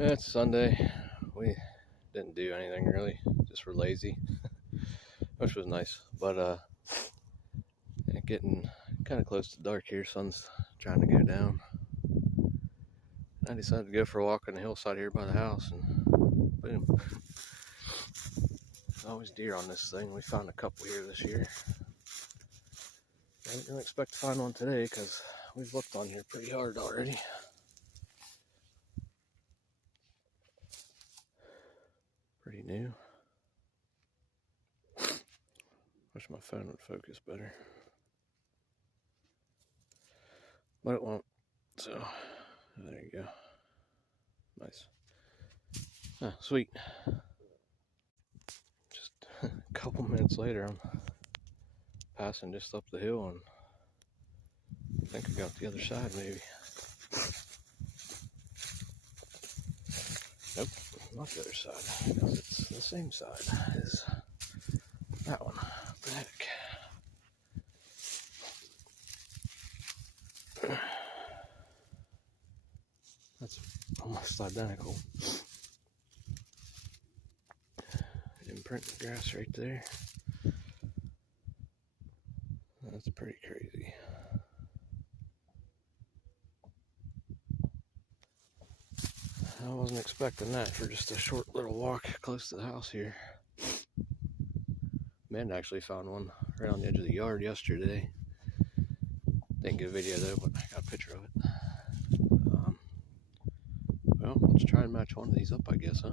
It's Sunday. We didn't do anything really, just were lazy, which was nice. But getting kind of close to dark here. Sun's trying to go down. I decided to go for a walk on the hillside here by the house, and boom. Always deer on this thing. We found a couple here this year. I didn't really expect to find one today because we've looked on here pretty hard already. Pretty new. Wish my phone would focus better, but it won't. So there you go. Nice. Sweet. Just a couple minutes later, I'm passing just up the hill, and I think I got the other side maybe. Nope, not the other side, because it's the same side as that one. What the heck? That's almost identical. Imprint the grass right there. That's pretty crazy. I wasn't expecting that for just a short little walk close to the house here. Man actually found one right on the edge of the yard yesterday. Didn't get a video though, but I got a picture of it. Well, let's try and match one of these up, I guess, huh?